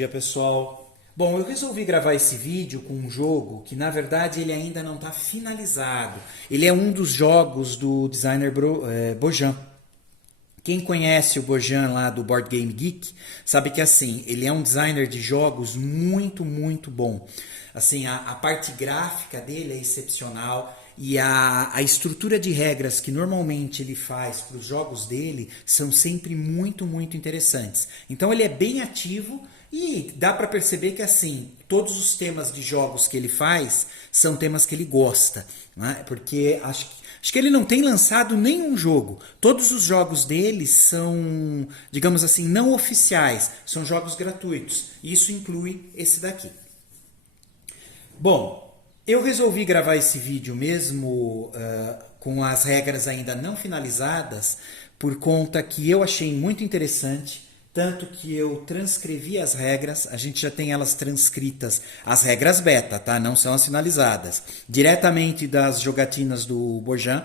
dia, pessoal. Bom, eu resolvi gravar esse vídeo com um jogo que, na verdade, ele ainda não está finalizado. Ele é um dos jogos do designer Bojan. Quem conhece o Bojan lá do Board Game Geek sabe que assim, ele é um designer de jogos muito bom. Assim, a parte gráfica dele é excepcional e a estrutura de regras que normalmente ele faz para os jogos dele são sempre muito interessantes. Então ele é bem ativo e dá para perceber que assim, todos os temas de jogos que ele faz são temas que ele gosta, né? Porque acho que ele não tem lançado nenhum jogo. Todos os jogos dele são, digamos assim, não oficiais. São jogos gratuitos. Isso inclui esse daqui. Bom, eu resolvi gravar esse vídeo mesmo com as regras ainda não finalizadas, por conta que eu achei muito interessante. Tanto que eu transcrevi as regras, a gente já tem elas transcritas, as regras beta, tá? Não são as finalizadas, diretamente das jogatinas do Bojan.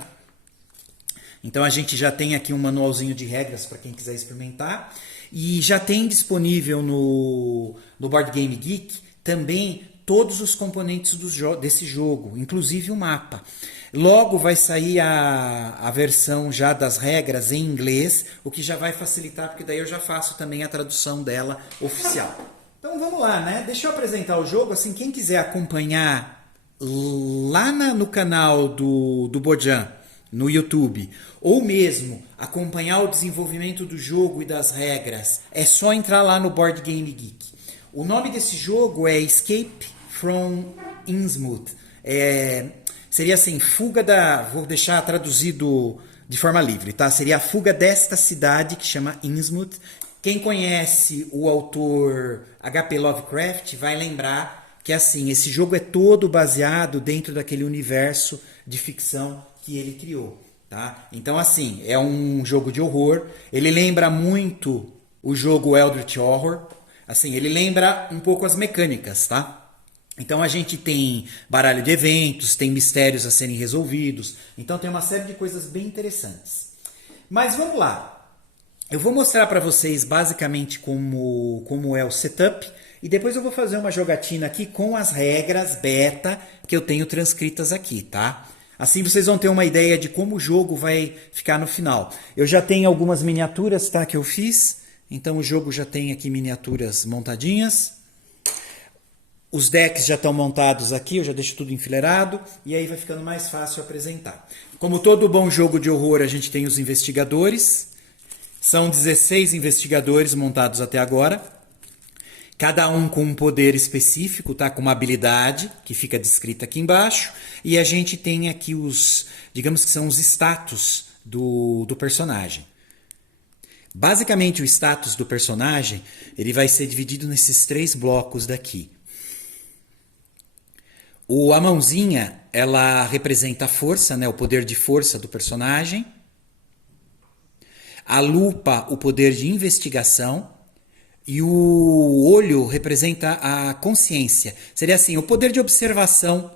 Então a gente já tem aqui um manualzinho de regras para quem quiser experimentar. E já tem disponível no Board Game Geek também todos os componentes desse jogo, inclusive o mapa. Logo vai sair a versão já das regras em inglês, o que já vai facilitar, porque daí eu já faço também a tradução dela oficial. Então vamos lá, né? Deixa eu apresentar o jogo, assim, quem quiser acompanhar lá no canal do Bojan, no YouTube, ou mesmo acompanhar o desenvolvimento do jogo e das regras, é só entrar lá no Board Game Geek. O nome desse jogo é Escape from Innsmouth. Seria assim, fuga da... Vou deixar traduzido de forma livre, tá? Seria a fuga desta cidade que chama Innsmouth. Quem conhece o autor H.P. Lovecraft vai lembrar que assim, esse jogo é todo baseado dentro daquele universo de ficção que ele criou, tá? Então assim, é um jogo de horror. Ele lembra muito o jogo Eldritch Horror. Assim, ele lembra um pouco as mecânicas, tá? Então a gente tem baralho de eventos, tem mistérios a serem resolvidos. Então tem uma série de coisas bem interessantes. Mas vamos lá. Eu vou mostrar para vocês basicamente como é o setup. E depois eu vou fazer uma jogatina aqui com as regras beta que eu tenho transcritas aqui, tá? Assim vocês vão ter uma ideia de como o jogo vai ficar no final. Eu já tenho algumas miniaturas, tá, que eu fiz. Então o jogo já tem aqui miniaturas montadinhas. Os decks já estão montados aqui, eu já deixo tudo enfileirado. E aí vai ficando mais fácil apresentar. Como todo bom jogo de horror, a gente tem os investigadores. São 16 investigadores montados até agora. Cada um com um poder específico, tá? Com uma habilidade que fica descrita aqui embaixo. E a gente tem aqui os, digamos que são os status do personagem. Basicamente o status do personagem ele vai ser dividido nesses 3 blocos daqui. A mãozinha ela representa a força, né? O poder de força do personagem. A lupa, o poder de investigação. E o olho representa a consciência. Seria assim, o poder de observação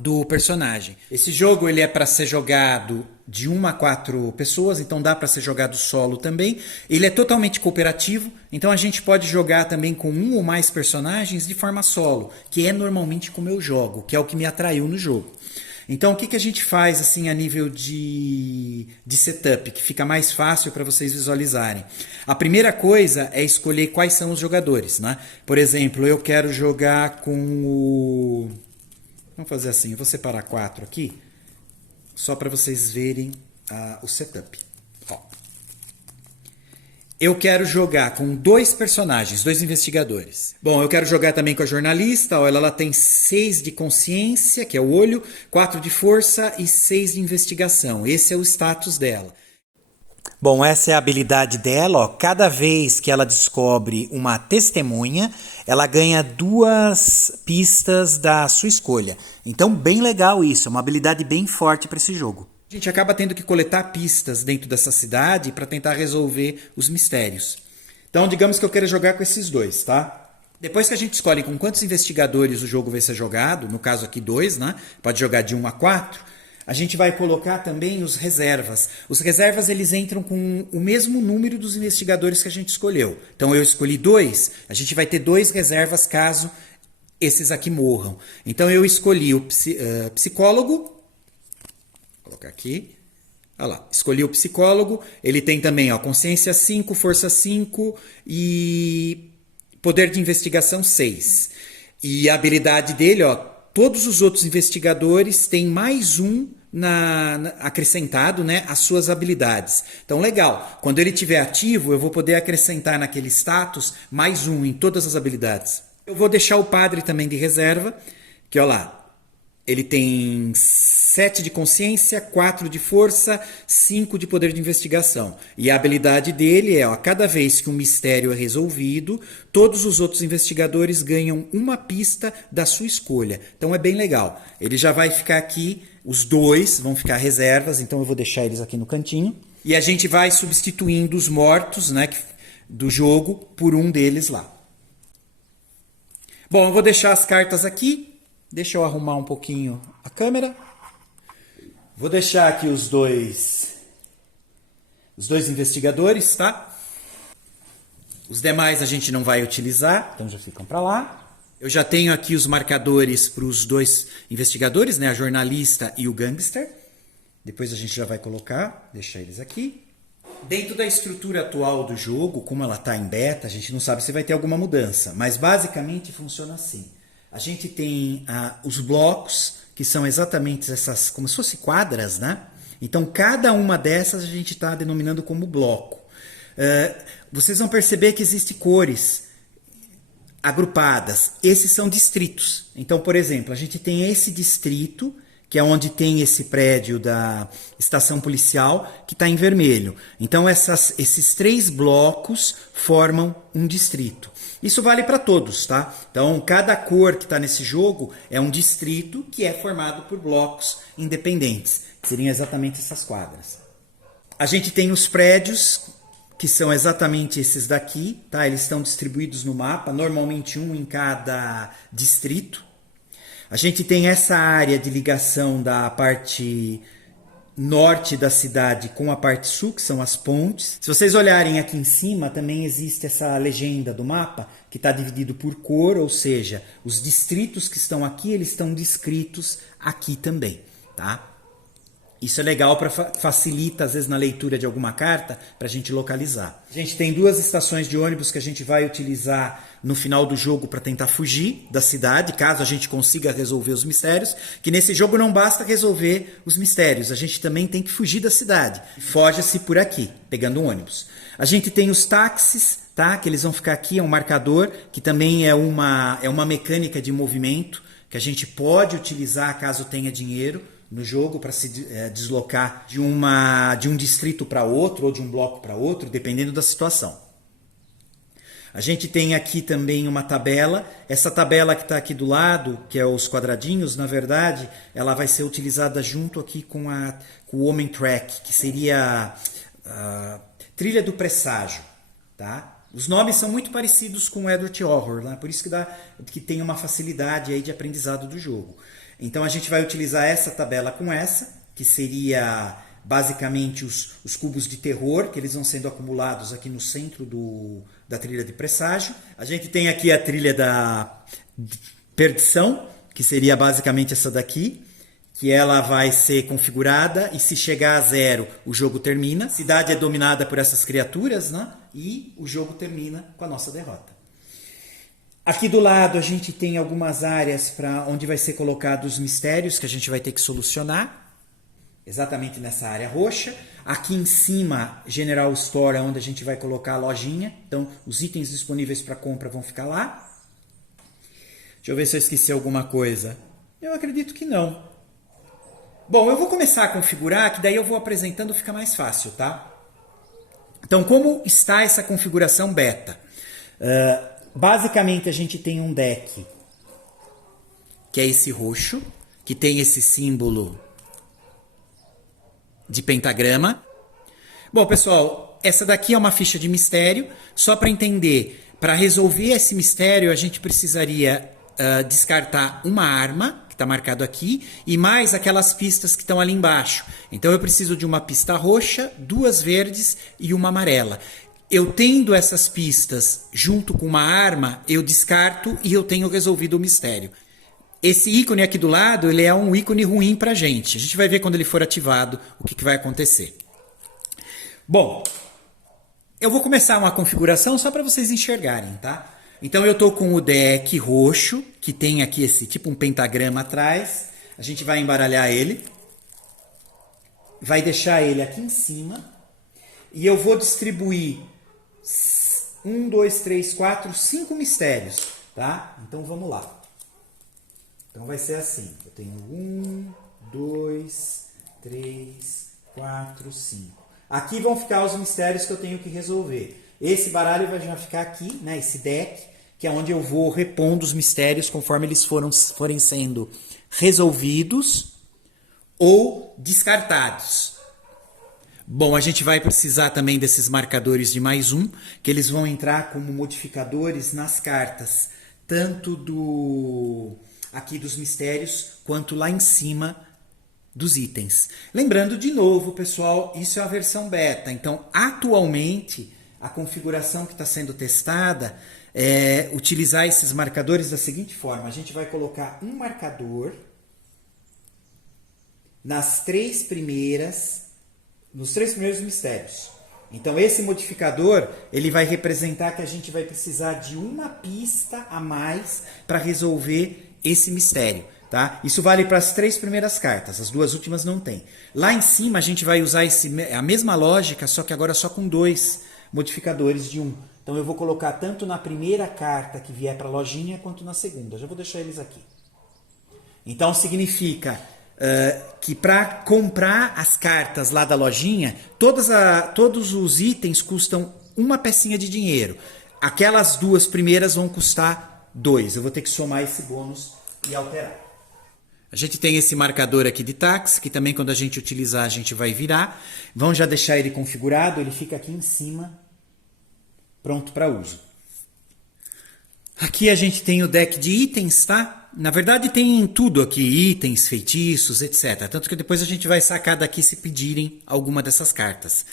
do personagem. Esse jogo ele é para ser jogado de 1 a 4 pessoas, então dá para ser jogado solo também. Ele é totalmente cooperativo, então a gente pode jogar também com 1 ou mais personagens de forma solo, que é normalmente como eu jogo, que é o que me atraiu no jogo. Então o que a gente faz assim a nível de setup, que fica mais fácil para vocês visualizarem? A primeira coisa é escolher quais são os jogadores, né? Por exemplo, eu quero jogar com o... Vamos fazer assim, eu vou separar 4 aqui, só para vocês verem o setup. Ó. Eu quero jogar com 2 personagens, 2 investigadores. Bom, eu quero jogar também com a jornalista. Olha, ela tem 6 de consciência, que é o olho, 4 de força e 6 de investigação. Esse é o status dela. Bom, essa é a habilidade dela. Ó. Cada vez que ela descobre uma testemunha, ela ganha 2 pistas da sua escolha. Então, bem legal isso. É uma habilidade bem forte para esse jogo. A gente acaba tendo que coletar pistas dentro dessa cidade para tentar resolver os mistérios. Então, digamos que eu quero jogar com esses 2, tá? Depois que a gente escolhe com quantos investigadores o jogo vai ser jogado, no caso aqui 2, né? Pode jogar de 1 a 4. a gente vai colocar também os reservas. Os reservas, eles entram com o mesmo número dos investigadores que a gente escolheu. Então eu escolhi 2, a gente vai ter 2 reservas caso esses aqui morram. Então eu escolhi o psicólogo, vou colocar aqui. Olha lá, escolhi o psicólogo, ele tem também consciência 5, força 5 e poder de investigação 6. E a habilidade dele, todos os outros investigadores têm mais um acrescentado, né, às suas habilidades. Então, legal, quando ele estiver ativo, eu vou poder acrescentar naquele status mais um em todas as habilidades. Eu vou deixar o padre também de reserva, que olha lá, ele tem 7 de consciência, 4 de força, 5 de poder de investigação. E a habilidade dele é, cada vez que um mistério é resolvido, todos os outros investigadores ganham uma pista da sua escolha. Então é bem legal. Ele já vai ficar aqui, os 2 vão ficar reservas, então eu vou deixar eles aqui no cantinho. E a gente vai substituindo os mortos, né, do jogo por um deles lá. Bom, eu vou deixar as cartas aqui. Deixa eu arrumar um pouquinho a câmera. Vou deixar aqui os dois investigadores, tá? Os demais a gente não vai utilizar, então já ficam para lá. Eu já tenho aqui os marcadores para os 2 investigadores, né? A jornalista e o gangster. Depois a gente já vai colocar, deixar eles aqui. Dentro da estrutura atual do jogo, como ela está em beta, a gente não sabe se vai ter alguma mudança, mas basicamente funciona assim. A gente tem os blocos, que são exatamente essas, como se fossem quadras, né? Então, cada uma dessas a gente está denominando como bloco. Vocês vão perceber que existem cores agrupadas. Esses são distritos. Então, por exemplo, a gente tem esse distrito, que é onde tem esse prédio da estação policial, que está em vermelho. Então, esses 3 blocos formam um distrito. Isso vale para todos, tá? Então, cada cor que está nesse jogo é um distrito que é formado por blocos independentes, que seriam exatamente essas quadras. A gente tem os prédios, que são exatamente esses daqui, tá? Eles estão distribuídos no mapa, normalmente um em cada distrito. A gente tem essa área de ligação da parte norte da cidade com a parte sul, que são as pontes. Se vocês olharem aqui em cima, também existe essa legenda do mapa, que está dividido por cor, ou seja, os distritos que estão aqui, eles estão descritos aqui também, tá? Isso é legal, facilita às vezes na leitura de alguma carta para a gente localizar. A gente tem 2 estações de ônibus que a gente vai utilizar no final do jogo para tentar fugir da cidade, caso a gente consiga resolver os mistérios, que nesse jogo não basta resolver os mistérios, a gente também tem que fugir da cidade. Foge-se por aqui, pegando um ônibus. A gente tem os táxis, tá? Que eles vão ficar aqui, é um marcador, que também é uma mecânica de movimento que a gente pode utilizar caso tenha dinheiro no jogo para se deslocar de um distrito para outro ou de um bloco para outro, dependendo da situação. A gente tem aqui também uma tabela. Essa tabela que está aqui do lado, que é os quadradinhos, na verdade, ela vai ser utilizada junto aqui com o Omen Track, que seria a trilha do presságio, tá? Os nomes são muito parecidos com o Edward Horror, né? Por isso que tem uma facilidade aí de aprendizado do jogo. Então a gente vai utilizar essa tabela com essa, que seria basicamente os cubos de terror, que eles vão sendo acumulados aqui no centro da trilha de presságio. A gente tem aqui a trilha da perdição, que seria basicamente essa daqui, que ela vai ser configurada e se chegar a 0 o jogo termina. A cidade é dominada por essas criaturas, né? E o jogo termina com a nossa derrota. Aqui do lado a gente tem algumas áreas para onde vai ser colocados os mistérios que a gente vai ter que solucionar. Exatamente nessa área roxa. Aqui em cima, General Store, é onde a gente vai colocar a lojinha. Então, os itens disponíveis para compra vão ficar lá. Deixa eu ver se eu esqueci alguma coisa. Eu acredito que não. Bom, eu vou começar a configurar, que daí eu vou apresentando, fica mais fácil, tá? Então, como está essa configuração beta? Basicamente, a gente tem um deck, que é esse roxo, que tem esse símbolo de pentagrama. Bom, pessoal, essa daqui é uma ficha de mistério. Só para entender, para resolver esse mistério, a gente precisaria descartar uma arma, que está marcado aqui, e mais aquelas pistas que estão ali embaixo. Então eu preciso de uma pista roxa, 2 verdes e uma amarela. Eu tendo essas pistas junto com uma arma, eu descarto e eu tenho resolvido o mistério. Esse ícone aqui do lado, ele é um ícone ruim para a gente. A gente vai ver quando ele for ativado o que vai acontecer. Bom, eu vou começar uma configuração só para vocês enxergarem, tá? Então eu estou com o deck roxo, que tem aqui esse tipo um pentagrama atrás. A gente vai embaralhar ele. Vai deixar ele aqui em cima. E eu vou distribuir 1, 2, 3, 4, 5 mistérios, tá? Então vamos lá. Então vai ser assim. Eu tenho 1, 2, 3, 4, 5. Aqui vão ficar os mistérios que eu tenho que resolver. Esse baralho vai já ficar aqui, né? Esse deck, que é onde eu vou repondo os mistérios conforme eles forem sendo resolvidos ou descartados. Bom, a gente vai precisar também desses marcadores de +1, que eles vão entrar como modificadores nas cartas, tanto aqui dos mistérios, quanto lá em cima dos itens. Lembrando de novo, pessoal, isso é a versão beta. Então, atualmente, a configuração que está sendo testada é utilizar esses marcadores da seguinte forma. A gente vai colocar um marcador nos 3 primeiros mistérios. Então, esse modificador, ele vai representar que a gente vai precisar de uma pista a mais para resolver esse mistério. Tá? Isso vale para as 3 primeiras cartas, as 2 últimas não tem. Lá em cima a gente vai usar a mesma lógica, só que agora só com 2 modificadores de 1. Então eu vou colocar tanto na primeira carta que vier para a lojinha, quanto na segunda. Já vou deixar eles aqui. Então significa que para comprar as cartas lá da lojinha, todos os itens custam uma pecinha de dinheiro. Aquelas 2 primeiras vão custar 2. Eu vou ter que somar esse bônus e alterar. A gente tem esse marcador aqui de táxi, que também quando a gente utilizar a gente vai virar. Vamos já deixar ele configurado, ele fica aqui em cima, pronto para uso. Aqui a gente tem o deck de itens, tá? Na verdade tem tudo aqui, itens, feitiços, etc. Tanto que depois a gente vai sacar daqui se pedirem alguma dessas cartas.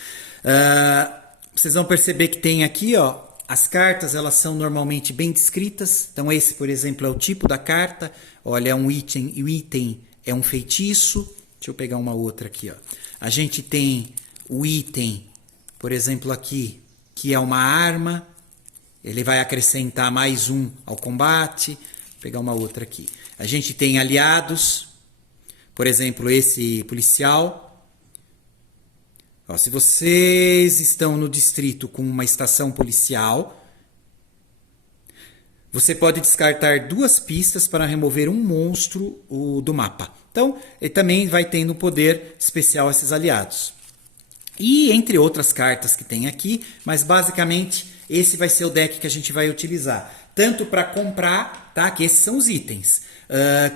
Vocês vão perceber que tem aqui, ó, as cartas, elas são normalmente bem descritas. Então esse, por exemplo, é o tipo da carta. Olha, é um item, e o item é um feitiço. Deixa eu pegar uma outra aqui, ó. A gente tem o item, por exemplo, aqui, que é uma arma. Ele vai acrescentar +1 ao combate. Vou pegar uma outra aqui. A gente tem aliados. Por exemplo, esse policial. Ó, se vocês estão no distrito com uma estação policial, você pode descartar 2 pistas para remover um monstro do mapa. Então, ele também vai tendo poder especial a esses aliados. E entre outras cartas que tem aqui, mas basicamente esse vai ser o deck que a gente vai utilizar. Tanto para comprar, tá? Que esses são os itens.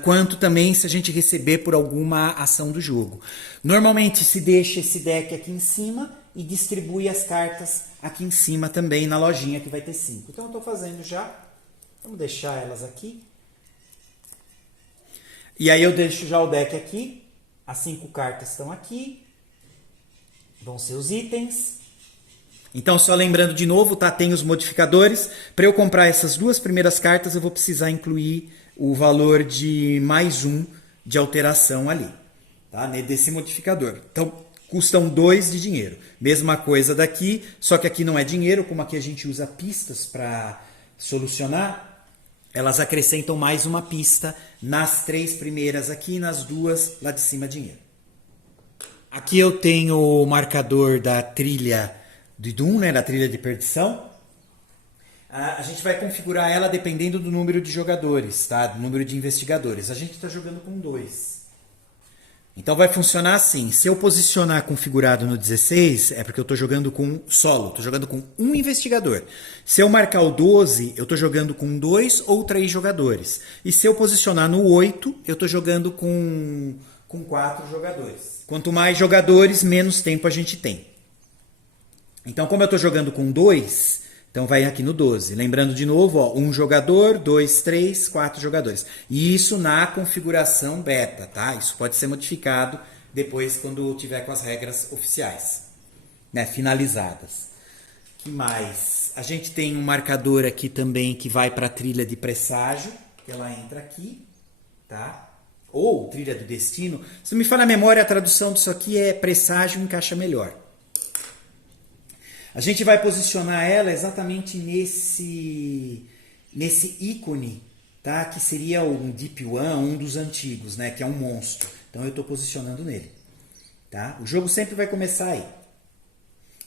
Quanto também se a gente receber por alguma ação do jogo. Normalmente se deixa esse deck aqui em cima e distribui as cartas aqui em cima também na lojinha que vai ter 5. Então eu estou fazendo já. Vamos deixar elas aqui. E aí eu deixo já o deck aqui. As 5 cartas estão aqui. Vão ser os itens. Então, só lembrando de novo, tá? Tem os modificadores. Para eu comprar essas 2 primeiras cartas, eu vou precisar incluir o valor de +1 de alteração ali, tá? Desse modificador. Então, custam 2 de dinheiro. Mesma coisa daqui, só que aqui não é dinheiro, como aqui a gente usa pistas para solucionar, elas acrescentam mais uma pista nas 3 primeiras aqui e nas 2 lá de cima dinheiro. Aqui eu tenho o marcador da trilha de Doom, né, da trilha de perdição. A gente vai configurar ela dependendo do número de jogadores, tá? Do número de investigadores. A gente está jogando com 2. Então vai funcionar assim. Se eu posicionar configurado no 16, é porque eu estou jogando com solo. Estou jogando com um investigador. Se eu marcar o 12, eu estou jogando com 2 ou 3 jogadores. E se eu posicionar no 8, eu estou jogando com 4 jogadores. Quanto mais jogadores, menos tempo a gente tem. Então, como eu estou jogando com 2, Então vai aqui no 12. Lembrando de novo, ó, um jogador, 2, 3, 4 jogadores. E isso na configuração beta, tá? Isso pode ser modificado depois quando tiver com as regras oficiais, né, finalizadas. Que mais? A gente tem um marcador aqui também que vai para a trilha de presságio, que ela entra aqui, tá? Ou trilha do destino. Se não me falha a memória, a tradução disso aqui é presságio, encaixa melhor. A gente vai posicionar ela exatamente nesse ícone, tá? Que seria um Deep One, um dos antigos, né? Que é um monstro. Então eu estou posicionando nele, tá? O jogo sempre vai começar aí.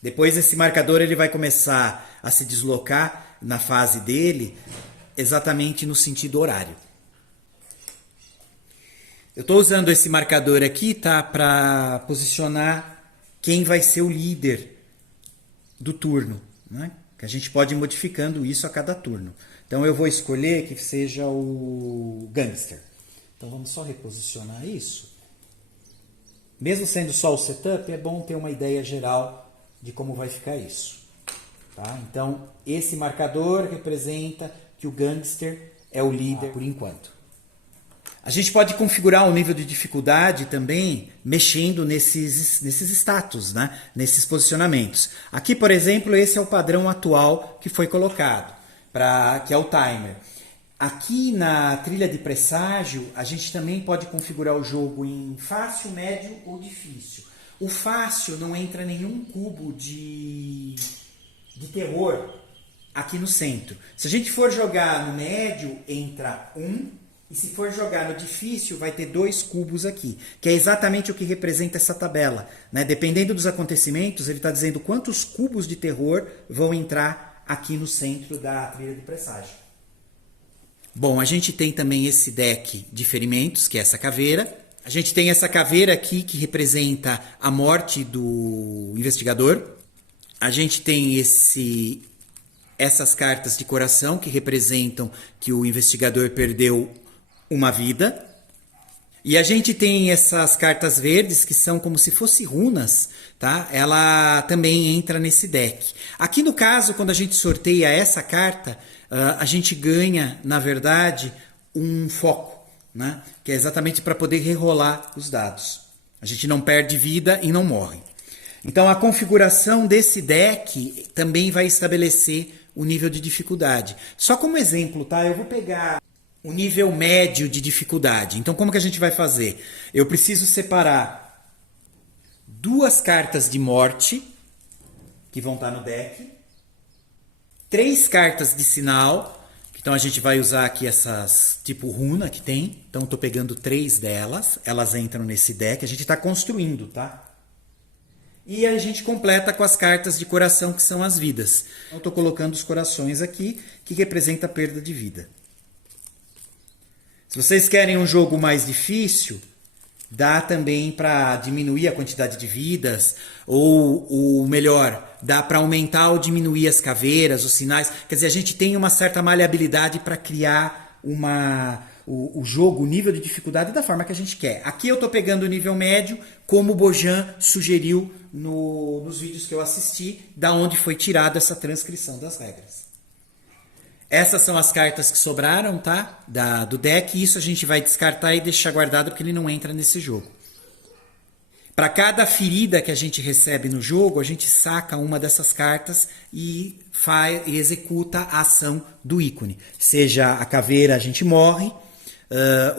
Depois esse marcador ele vai começar a se deslocar na fase dele exatamente no sentido horário. Eu estou usando esse marcador aqui, tá? Para posicionar quem vai ser o líder do turno, né? Que a gente pode ir modificando isso a cada turno. Então eu vou escolher que seja o Gangster. Então vamos só reposicionar isso. Mesmo sendo só o setup, é bom ter uma ideia geral de como vai ficar isso, tá? Então esse marcador representa que o Gangster é o líder por enquanto. A gente pode configurar o nível de dificuldade também mexendo nesses status, né? Nesses posicionamentos. Aqui, por exemplo, esse é o padrão atual que foi colocado, que é o timer. Aqui na trilha de presságio, a gente também pode configurar o jogo em fácil, médio ou difícil. O fácil não entra nenhum cubo de terror aqui no centro. Se a gente for jogar no médio, entra um. E se for jogar no difícil, vai ter 2 cubos aqui, que é exatamente o que representa essa tabela, né? Dependendo dos acontecimentos, ele está dizendo quantos cubos de terror vão entrar aqui no centro da trilha de presságio. Bom, a gente tem também esse deck de ferimentos, que é essa caveira. A gente tem essa caveira aqui que representa a morte do investigador. A gente tem essas cartas de coração que representam que o investigador perdeu uma vida. E a gente tem essas cartas verdes que são como se fossem runas, tá? Ela também entra nesse deck. Aqui no caso, quando a gente sorteia essa carta, a gente ganha, na verdade, um foco, né? Que é exatamente para poder rerolar os dados. A gente não perde vida e não morre. Então a configuração desse deck também vai estabelecer o nível de dificuldade. Só como exemplo, tá? Eu vou pegar o nível médio de dificuldade. Então, como que a gente vai fazer? Eu preciso separar 2 cartas de morte, que vão estar no deck, 3 cartas de sinal, então a gente vai usar aqui essas tipo runa que tem. Então, estou pegando 3 delas, elas entram nesse deck, a gente está construindo, tá? E a gente completa com as cartas de coração, que são as vidas. Então, estou colocando os corações aqui, que representa a perda de vida. Se vocês querem um jogo mais difícil, dá também para diminuir a quantidade de vidas, ou melhor, dá para aumentar ou diminuir as caveiras, os sinais. Quer dizer, a gente tem uma certa maleabilidade para criar o jogo, o nível de dificuldade da forma que a gente quer. Aqui eu estou pegando o nível médio, como o Bojan sugeriu nos vídeos que eu assisti, da onde foi tirada essa transcrição das regras. Essas são as cartas que sobraram, tá? Do deck. Isso a gente vai descartar e deixar guardado porque ele não entra nesse jogo. Para cada ferida que a gente recebe no jogo, a gente saca uma dessas cartas e executa a ação do ícone. Seja a caveira, a gente morre.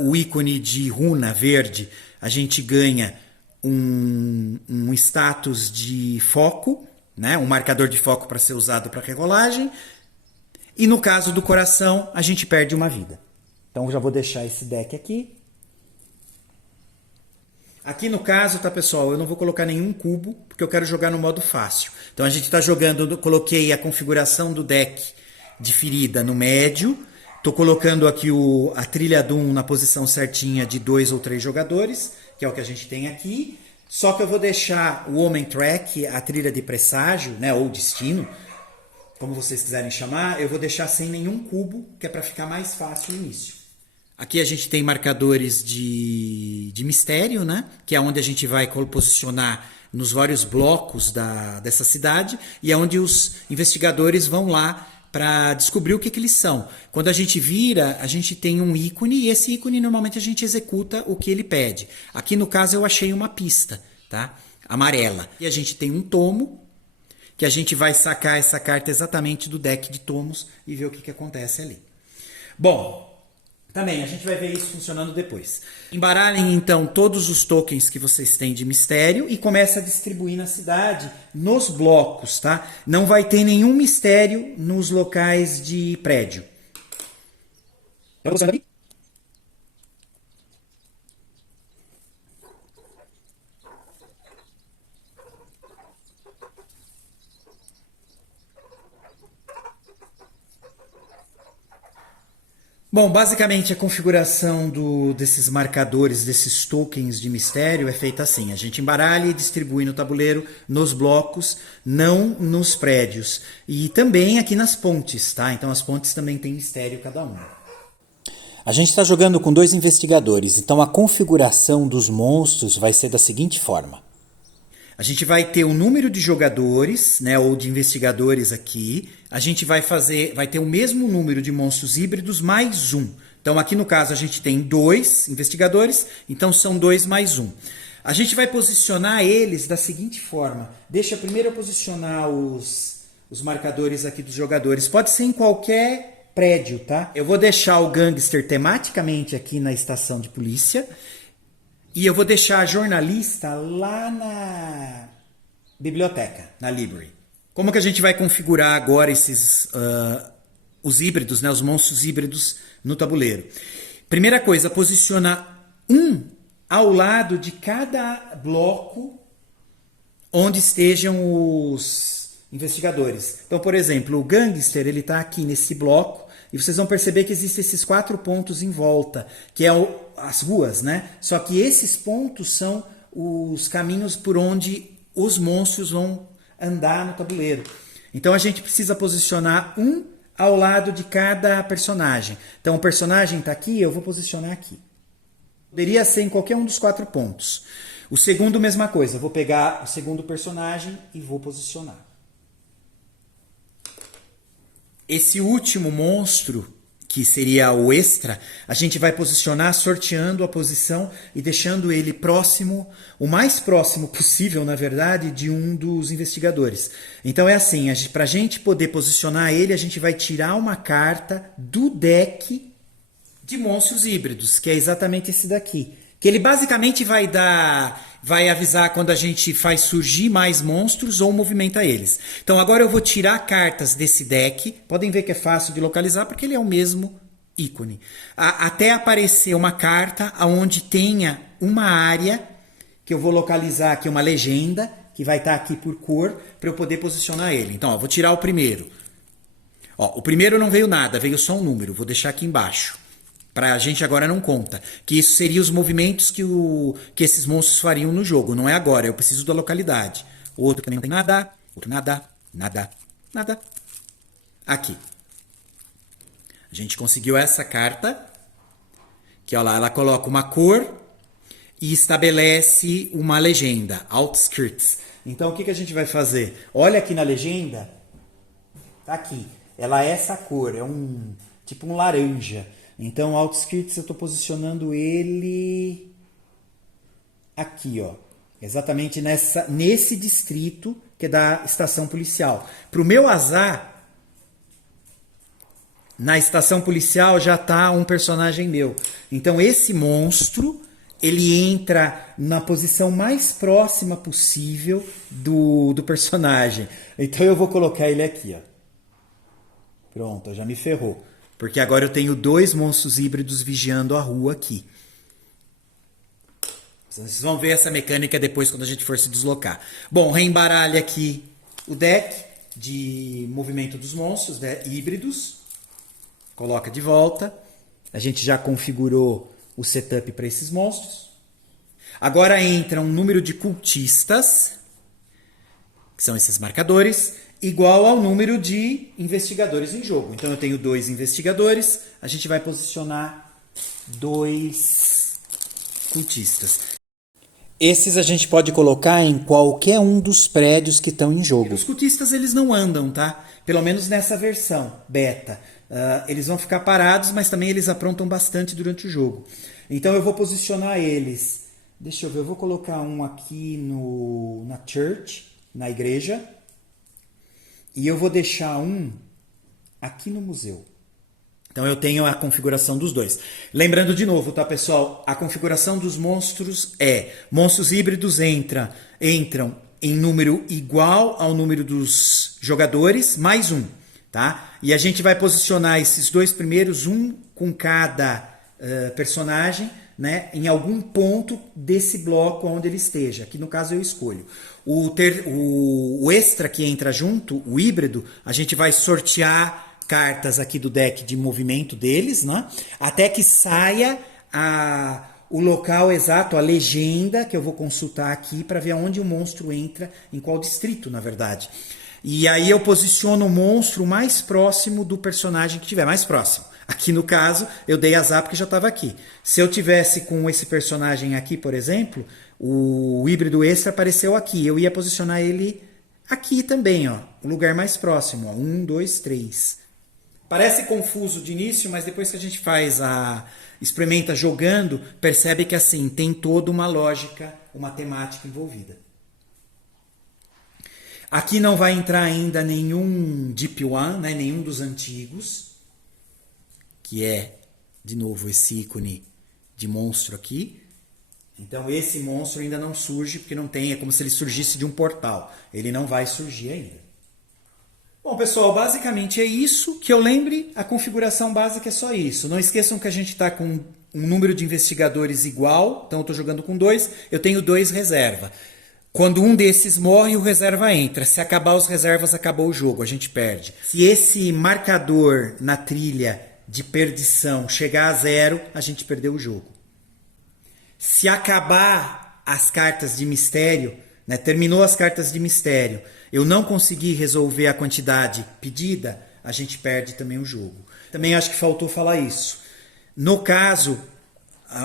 O ícone de runa verde, a gente ganha um status de foco, né? Um marcador de foco para ser usado para regolagem. E no caso do coração, a gente perde uma vida. Então, eu já vou deixar esse deck aqui. Aqui no caso, tá, pessoal, eu não vou colocar nenhum cubo, porque eu quero jogar no modo fácil. Então, a gente está jogando, coloquei a configuração do deck de ferida no médio. Estou colocando aqui a trilha Doom na posição certinha de 2 ou 3 jogadores, que é o que a gente tem aqui. Só que eu vou deixar o Omen Track, a trilha de presságio, né, ou destino, como vocês quiserem chamar, eu vou deixar sem nenhum cubo, que é para ficar mais fácil o início. Aqui a gente tem marcadores de mistério, né? Que é onde a gente vai posicionar nos vários blocos dessa cidade, e é onde os investigadores vão lá para descobrir o que eles são. Quando a gente vira, a gente tem um ícone, e esse ícone normalmente a gente executa o que ele pede. Aqui no caso eu achei uma pista, tá? Amarela. E a gente tem um tomo, que a gente vai sacar essa carta exatamente do deck de tomos e ver o que acontece ali. Bom, também a gente vai ver isso funcionando depois. Embaralhem então todos os tokens que vocês têm de mistério e começa a distribuir na cidade nos blocos, tá? Não vai ter nenhum mistério nos locais de prédio. Bom, basicamente a configuração desses marcadores, desses tokens de mistério é feita assim. A gente embaralha e distribui no tabuleiro, nos blocos, não nos prédios. E também aqui nas pontes, tá? Então as pontes também têm mistério cada uma. A gente está jogando com 2 investigadores, então a configuração dos monstros vai ser da seguinte forma. A gente vai ter o número de jogadores, né, ou de investigadores aqui. A gente vai ter o mesmo número de monstros híbridos mais 1. Então aqui no caso a gente tem 2 investigadores, então são 2 mais 1. A gente vai posicionar eles da seguinte forma. Deixa primeiro eu posicionar os marcadores aqui dos jogadores. Pode ser em qualquer prédio, tá? Eu vou deixar o gangster tematicamente aqui na estação de polícia. E eu vou deixar a jornalista lá na biblioteca, na library. Como que a gente vai configurar agora os híbridos, né, os monstros híbridos no tabuleiro? Primeira coisa, posiciona um ao lado de cada bloco onde estejam os investigadores. Então, por exemplo, o gangster ele está aqui nesse bloco. E vocês vão perceber que existem esses 4 pontos em volta, que é as ruas, né? Só que esses pontos são os caminhos por onde os monstros vão andar no tabuleiro. Então a gente precisa posicionar um ao lado de cada personagem. Então o personagem está aqui, eu vou posicionar aqui. Poderia ser em qualquer um dos 4 pontos. O segundo, mesma coisa. Eu vou pegar o segundo personagem e vou posicionar. Esse último monstro, que seria o extra, a gente vai posicionar sorteando a posição e deixando ele próximo, o mais próximo possível, na verdade, de um dos investigadores. Então é assim, para a gente poder posicionar ele, a gente vai tirar uma carta do deck de monstros híbridos, que é exatamente esse daqui. Que ele basicamente vai avisar quando a gente faz surgir mais monstros ou movimenta eles. Então agora eu vou tirar cartas desse deck. Podem ver que é fácil de localizar porque ele é o mesmo ícone. Até aparecer uma carta onde tenha uma área que eu vou localizar aqui, uma legenda, que vai estar aqui por cor, para eu poder posicionar ele. Então, vou tirar o primeiro. O primeiro não veio nada, veio só um número. Vou deixar aqui embaixo. Pra gente agora não conta. Que isso seria os movimentos que esses monstros fariam no jogo. Não é agora, eu preciso da localidade. Outro que também não tem nada. Outro nada, nada, nada. Aqui. A gente conseguiu essa carta. Que olha lá, ela coloca uma cor e estabelece uma legenda. Outskirts. Então o que a gente vai fazer? Olha aqui na legenda. Tá aqui. Ela é essa cor. É tipo um laranja. Então, Outskirts, eu estou posicionando ele aqui, ó, exatamente nesse distrito que é da estação policial. Para o meu azar, na estação policial já está um personagem meu. Então, esse monstro, ele entra na posição mais próxima possível do personagem. Então, eu vou colocar ele aqui, ó. Pronto, já me ferrou. Porque agora eu tenho 2 monstros híbridos vigiando a rua aqui. Vocês vão ver essa mecânica depois quando a gente for se deslocar. Bom, reembaralha aqui o deck de movimento dos monstros, né, híbridos. Coloca de volta. A gente já configurou o setup para esses monstros. Agora entra um número de cultistas, que são esses marcadores, igual ao número de investigadores em jogo. Então eu tenho 2 investigadores, a gente vai posicionar 2 cultistas. Esses a gente pode colocar em qualquer um dos prédios que estão em jogo. Os cultistas eles não andam, tá? Pelo menos nessa versão beta. Eles vão ficar parados, mas também eles aprontam bastante durante o jogo. Então eu vou posicionar eles. Deixa eu ver, eu vou colocar um aqui na church, na igreja. E eu vou deixar um aqui no museu. Então eu tenho a configuração dos dois. Lembrando de novo, tá, pessoal? A configuração dos monstros monstros híbridos entram em número igual ao número dos jogadores, mais um, tá? E a gente vai posicionar esses dois primeiros, um com cada personagem, né, em algum ponto desse bloco onde ele esteja. Aqui no caso eu escolho. O extra que entra junto, o híbrido, a gente vai sortear cartas aqui do deck de movimento deles, né? Até que saia o local exato, a legenda, que eu vou consultar aqui para ver aonde o monstro entra, em qual distrito, na verdade. E aí eu posiciono o monstro mais próximo do personagem que tiver, mais próximo. Aqui no caso, eu dei azar porque já estava aqui. Se eu tivesse com esse personagem aqui, por exemplo, o híbrido extra apareceu aqui. Eu ia posicionar ele aqui também, ó, o lugar mais próximo. Ó, 1, 2, 3. Parece confuso de início, mas depois que a gente experimenta jogando, percebe que assim, tem toda uma lógica, uma temática envolvida. Aqui não vai entrar ainda nenhum Deep One, né, nenhum dos antigos, que é, de novo, esse ícone de monstro aqui. Então esse monstro ainda não surge, porque não tem, é como se ele surgisse de um portal. Ele não vai surgir ainda. Bom, pessoal, basicamente é isso. Que eu lembre, a configuração básica é só isso. Não esqueçam que a gente está com um número de investigadores igual. Então eu estou jogando com 2, eu tenho 2 reserva. Quando um desses morre, o reserva entra. Se acabar os reservas, acabou o jogo, a gente perde. Se esse marcador na trilha de perdição chegar a 0, a gente perdeu o jogo. Se acabar as cartas de mistério, né, terminou as cartas de mistério, eu não consegui resolver a quantidade pedida, a gente perde também o jogo. Também acho que faltou falar isso. No caso,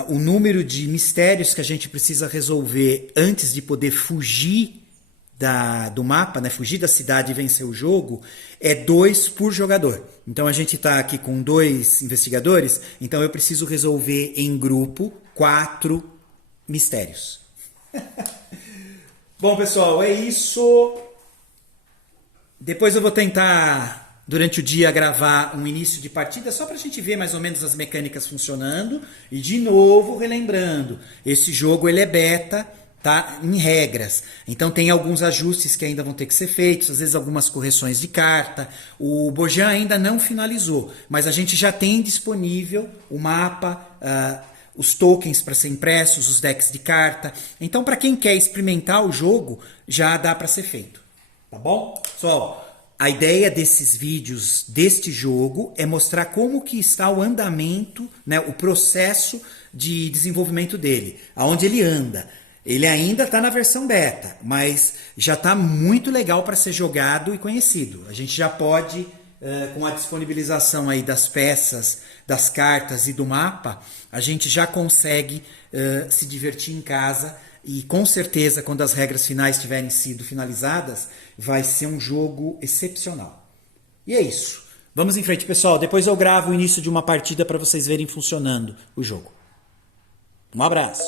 o número de mistérios que a gente precisa resolver antes de poder fugir do mapa, né, fugir da cidade e vencer o jogo, é 2 por jogador. Então a gente está aqui com 2 investigadores, então eu preciso resolver em grupo 4 mistérios. Bom, pessoal, é isso. Depois eu vou tentar, durante o dia, gravar um início de partida, só para a gente ver mais ou menos as mecânicas funcionando. E, de novo, relembrando, esse jogo ele é beta, tá, em regras. Então tem alguns ajustes que ainda vão ter que ser feitos, às vezes algumas correções de carta. O Bojan ainda não finalizou, mas a gente já tem disponível o mapa, os tokens para ser impressos, os decks de carta. Então, para quem quer experimentar o jogo, já dá para ser feito. Tá bom? Pessoal, a ideia desses vídeos deste jogo é mostrar como que está o andamento, né, o processo de desenvolvimento dele, aonde ele anda. Ele ainda está na versão beta, mas já está muito legal para ser jogado e conhecido. A gente já pode, com a disponibilização aí das peças, das cartas e do mapa, a gente já consegue se divertir em casa. E com certeza, quando as regras finais tiverem sido finalizadas, vai ser um jogo excepcional. E é isso. Vamos em frente, pessoal. Depois eu gravo o início de uma partida para vocês verem funcionando o jogo. Um abraço.